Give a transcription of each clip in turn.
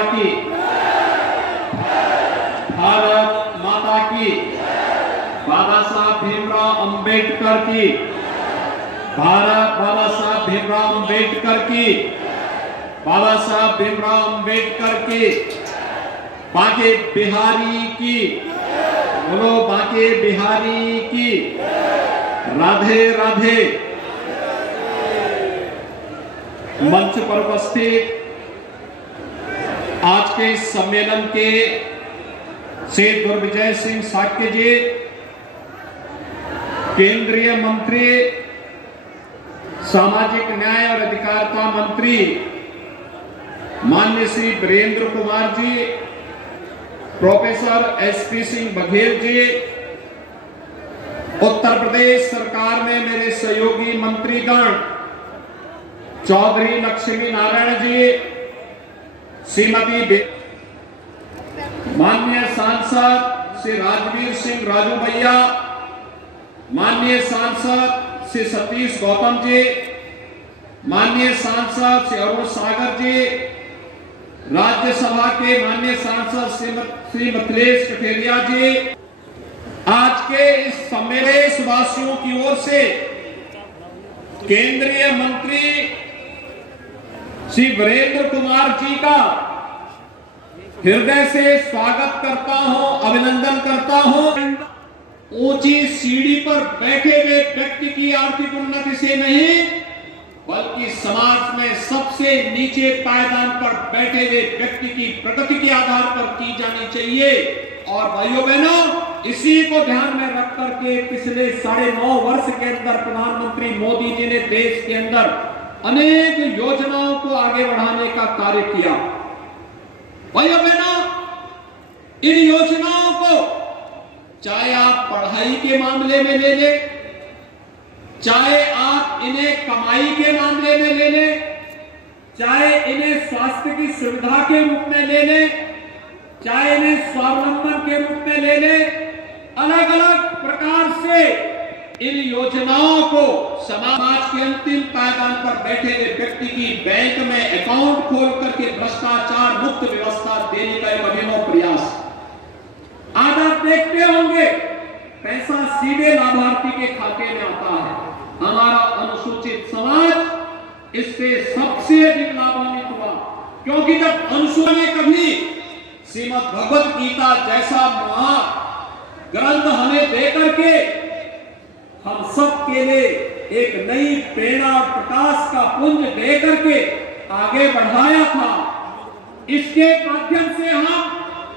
माता की, भारत माता की, बाबा साहब भीमराव अंबेडकर की, भारत बाबा साहब भीमराव अंबेडकर की, बाबा साहब भीमराव अंबेडकर की, बांके बिहारी की, बोलो बांके बिहारी की, राधे राधे। मंच पर उपस्थित आज के इस सम्मेलन के श्री दुर्विजय सिंह साक्य जी, केंद्रीय मंत्री, सामाजिक न्याय और अधिकारिता मंत्री माननीय श्री वीरेंद्र कुमार जी, प्रोफेसर एसपी सिंह बघेल जी, उत्तर प्रदेश सरकार में मेरे सहयोगी मंत्रीगण चौधरी लक्ष्मी नारायण जी, श्रीमती माननीय सांसद श्री राजवीर सिंह राजू भैया, माननीय सांसद श्री सतीश गौतम जी, माननीय सांसद श्री अरुण सागर जी, राज्यसभा के माननीय सांसद श्री मिथिलेश कठेरिया जी, आज के इस सम्मेलन वासियों की ओर से केंद्रीय मंत्री श्री वीरेंद्र कुमार जी का हृदय से स्वागत करता हूं, अभिनंदन करता हूं। ऊंची सीढ़ी पर बैठे हुए व्यक्ति की आर्थिक उन्नति से नहीं, बल्कि समाज में सबसे नीचे पायदान पर बैठे हुए व्यक्ति की प्रगति के आधार पर की जानी चाहिए। और भाइयों बहनों, इसी को ध्यान में रख करके पिछले 9.5 वर्ष के अंदर प्रधानमंत्री मोदी जी ने देश के अंदर अनेक योजनाओं को आगे बढ़ाने का कार्य किया। भाइयों बहनों, इन योजनाओं को चाहे आप पढ़ाई के मामले में ले लें, चाहे आप इन्हें कमाई के मामले में ले लें, चाहे इन्हें स्वास्थ्य की सुविधा के रूप में ले लें, चाहे इन्हें स्वावलंबन के रूप में ले लें, अलग अलग प्रकार से इन योजनाओं को समाज के अंतिम पायदान पर बैठे हुए व्यक्ति की बैंक में अकाउंट खोल करके भ्रष्टाचार मुक्त व्यवस्था देने का एक अभिनव प्रयास। आज आप देखते होंगे पैसा सीधे लाभार्थी के खाते में आता है। हमारा अनुसूचित समाज इससे सबसे अधिक लाभान्वित हुआ, क्योंकि जब अनुसूचित ने कभी श्रीमद् भगवत गीता जैसा महाग्रंथ हमें देकर के हम सब के लिए एक नई प्रेरणा और प्रकाश का पुंज देकर के आगे बढ़ाया था, इसके माध्यम से हम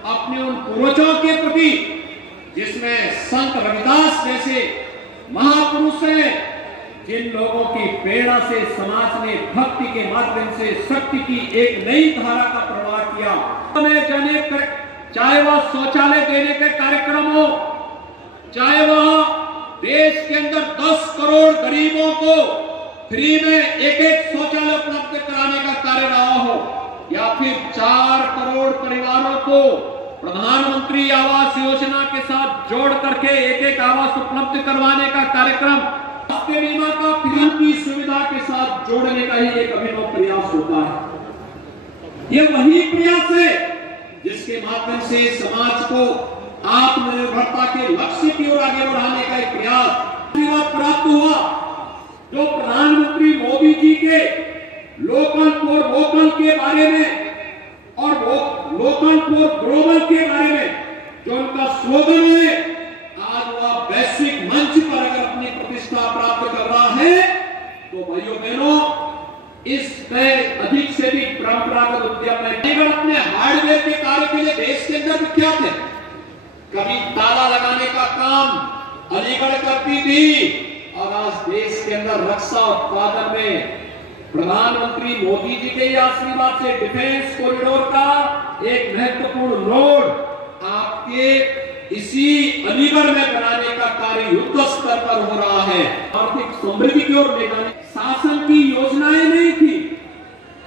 अपने उन पूर्वजों के प्रति, जिसमें संत रविदास जैसे महापुरुष हैं, जिन लोगों की प्रेरणा से समाज ने भक्ति के माध्यम से शक्ति की एक नई धारा का प्रवाह किया। चाहे वह शौचालय देने के कार्यक्रम हो, चाहे वह देश के अंदर 10 करोड़ गरीबों को फ्री में एक शौचालय उपलब्ध कराने का कार्य रहा हो, या फिर 4 करोड़ परिवारों को प्रधानमंत्री आवास योजना के साथ जोड़ करके एक आवास उपलब्ध करवाने का कार्यक्रम, स्वास्थ्य बीमा का फ्री की सुविधा के साथ जोड़ने का ही एक अभिनव प्रयास होता है। ये वही प्रयास है जिसके माध्यम से समाज को आत्मनिर्भरता के लक्ष्य की ओर आगे बढ़ाने का एक प्रयास प्राप्त हुआ। जो प्रधानमंत्री मोदी जी के लोकल फॉर वोकल के बारे में और लोकल फॉर ग्लोबल के बारे में जो उनका स्लोगन है, आज वह वैश्विक मंच पर अगर अपनी प्रतिष्ठा प्राप्त कर रहा है, तो भाइयों बहनों, इस अधिक से अधिक परंपरागत उद्यम में अपने हार्डवेयर के कार्य के लिए देश के अंदर विख्यात है। कभी ताला लगाने का काम अलीगढ़ करती थी, और आज देश के अंदर रक्षा उत्पादन में प्रधानमंत्री मोदी जी के आशीर्वाद से डिफेंस कॉरिडोर का एक महत्वपूर्ण रोड आपके इसी अलीगढ़ में बनाने का कार्य युद्ध स्तर पर हो रहा है। आर्थिक समृद्धि की ओर ले जाने शासन की योजनाएं नहीं थी,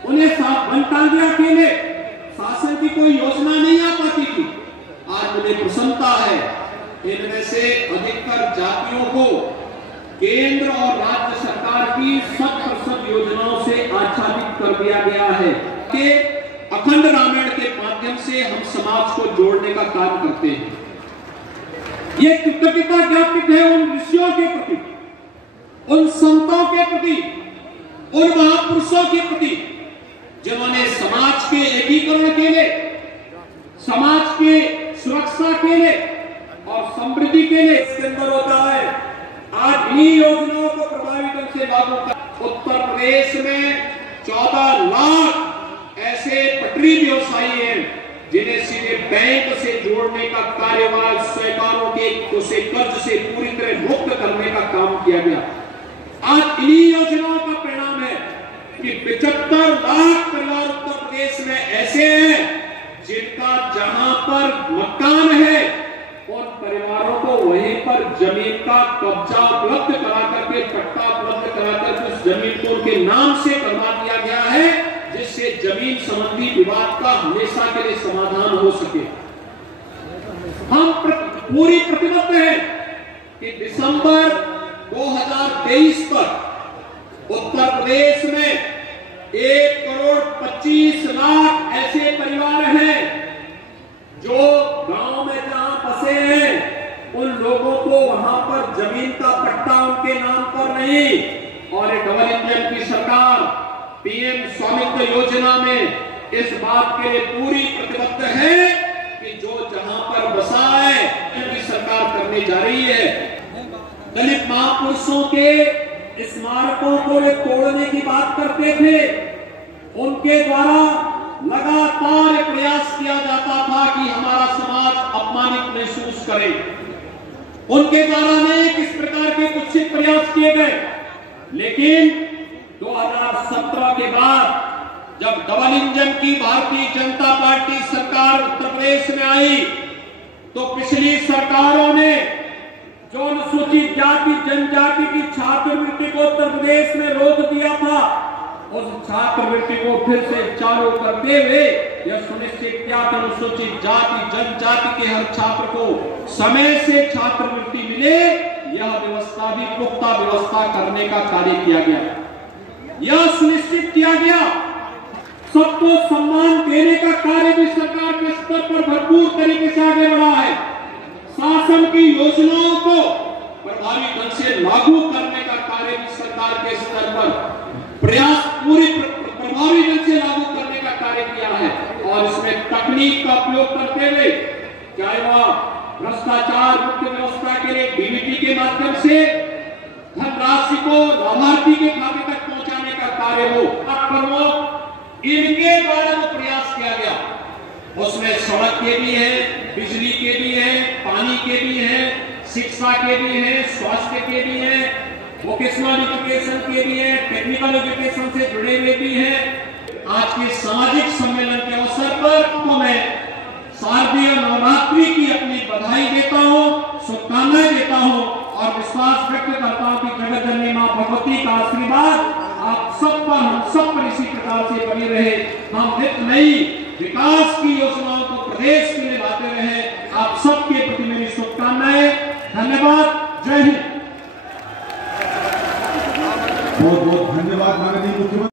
उन्हें बनटांगिया के लिए शासन की कोई योजना नहीं आ पाती थी। आज मुझे प्रसन्नता है, इनमें से अधिकतर जातियों को केंद्र और राज्य सरकार की 100% योजनाओं से आच्छादित कर दिया गया है कि अखंड रामायण के माध्यम से हम समाज को जोड़ने का काम करते हैं। ये कृतज्ञता ज्ञापित है उन ऋषियों के प्रति, उन संतों के प्रति, उन महापुरुषों के प्रति जिन्होंने समाज के एकीकरण के लिए, समाज के सुरक्षा के लिए और समृद्धि के लिए इसके अंदर होता है। आज इन्हीं योजनाओं को प्रभावी ढंग से लागू कर उत्तर प्रदेश में 14 लाख ऐसे पटरी व्यवसायी हैं जिन्हें सीधे बैंक से जोड़ने का कार्यभार सरकारों के उसे कर्ज से पूरी तरह मुक्त करने का काम किया गया। आज इन्हीं योजनाओं का परिणाम है कि 75 लाख परिवार उत्तर प्रदेश में ऐसे हैं जिनका जहां पर मकान है उन परिवारों को वहीं पर जमीन का कब्जा उपलब्ध करा करके, पट्टा उपलब्ध करा करके उस जमीन को उनके नाम से करवा दिया गया है, जिससे जमीन संबंधी विवाद का हमेशा के लिए समाधान हो सके। हम पूरी प्रतिबद्ध हैं कि दिसंबर 2023 तक उत्तर प्रदेश में 1,25,00,000 ऐसे परिवार हैं जो गांव में जहां बसे हैं उन लोगों को वहां पर जमीन का पट्टा उनके नाम पर नहीं, और डबल इंजन की सरकार पीएम स्वामित्व योजना में इस बात के लिए पूरी प्रतिबद्ध है कि जो जहां पर बसा है उनकी सरकार करने जा रही है। दलित महापुरुषों के स्मारकों को वे तोड़ने की बात करते थे, उनके द्वारा लगातार प्रयास किया जाता था कि हमारा समाज अपमानित महसूस करे। उनके द्वारा अनेक इस प्रकार के कुछ प्रयास किए गए, लेकिन 2017 के बाद जब डबल इंजन की भारतीय जनता पार्टी सरकार उत्तर प्रदेश में आई तो पिछली सरकारों ने जो अनुसूचित जाति जनजाति की छात्रवृत्ति को उत्तर प्रदेश में रोक दिया था, उस छात्रवृत्ति को फिर से चालू करते हुए यह सुनिश्चित किया कि अनुसूचित जाति जनजाति के हर छात्र को समय से छात्रवृत्ति मिले। यह व्यवस्था भी पुख्ता व्यवस्था करने का कार्य किया गया। यह सुनिश्चित किया गया सबको सम्मान देने का कार्य भी सरकार के स्तर पर भरपूर तरीके से आगे बढ़ा है। शासन की योजनाओं को प्रभावी ढंग से लागू करने का कार्य भी सरकार के स्तर पर प्रयास पूरी प्रभावी ढंग से लागू करने का कार्य किया है, और इसमें तकनीक का उपयोग करते हुए चाहे वह भ्रष्टाचार मुक्त व्यवस्था के लिए डीबीटी के माध्यम से धनराशि को लाभार्थी के खाते तक पहुंचाने का कार्य हो, इनके द्वारा जो प्रयास किया गया उसमें सड़क के भी है, बिजली के भी है, पानी के भी है, शिक्षा के भी है, स्वास्थ्य के भी है, वोकेशनल एजुकेशन के भी है, टेक्निकल एजुकेशन से जुड़े हुए भी है। आज के सामाजिक सम्मेलन के अवसर पर तो मैं शारदीय नवरात्रि की अपनी बधाई देता हूँ, शुभकामनाएं देता हूँ और विश्वास व्यक्त करता हूँ कि जगत जननी मां भगवती का आशीर्वाद आप सब पर, हम सब पर इसी प्रकार से बनी रहे। हम नित नई विकास की योजनाओं को प्रदेश के लिए लाते रहे। आप सबके प्रति मेरी शुभकामनाएं। धन्यवाद। जय हिंद। बहुत बहुत धन्यवाद माननीय मुख्यमंत्री।